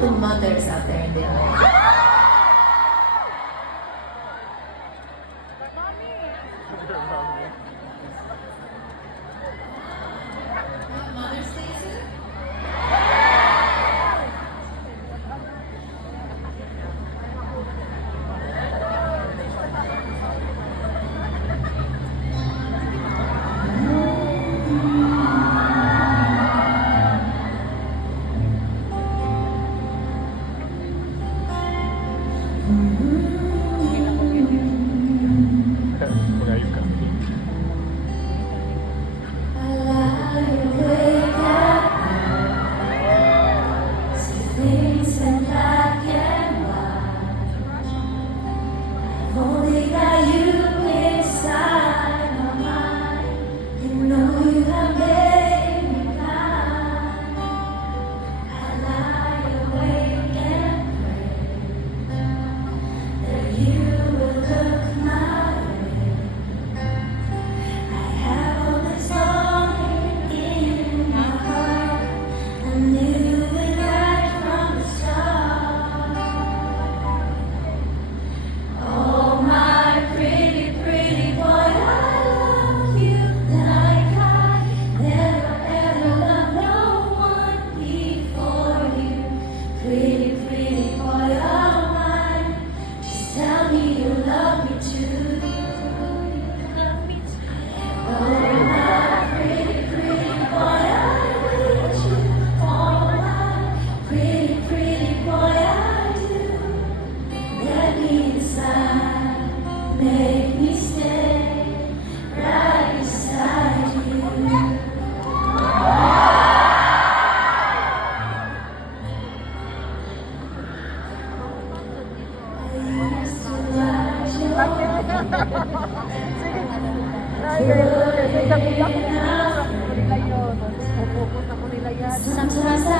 to mothers out there in the audience. Mother's Day soon? Magayon ka. Only got you inside my mind. You know you have made me blind. I lie awake and pray that you will look my way. I have all this longing in my heart. I knew it right from the start. Oh, my pretty, pretty boy, I love you like I never ever loved no one before you. Pretty, pretty boy of mine, just tell me you love me too. Oh, my pretty, pretty boy, I need you all my pretty, pretty boy, I do. Let me inside, make me stay right beside you. I used to watch your Sometimes I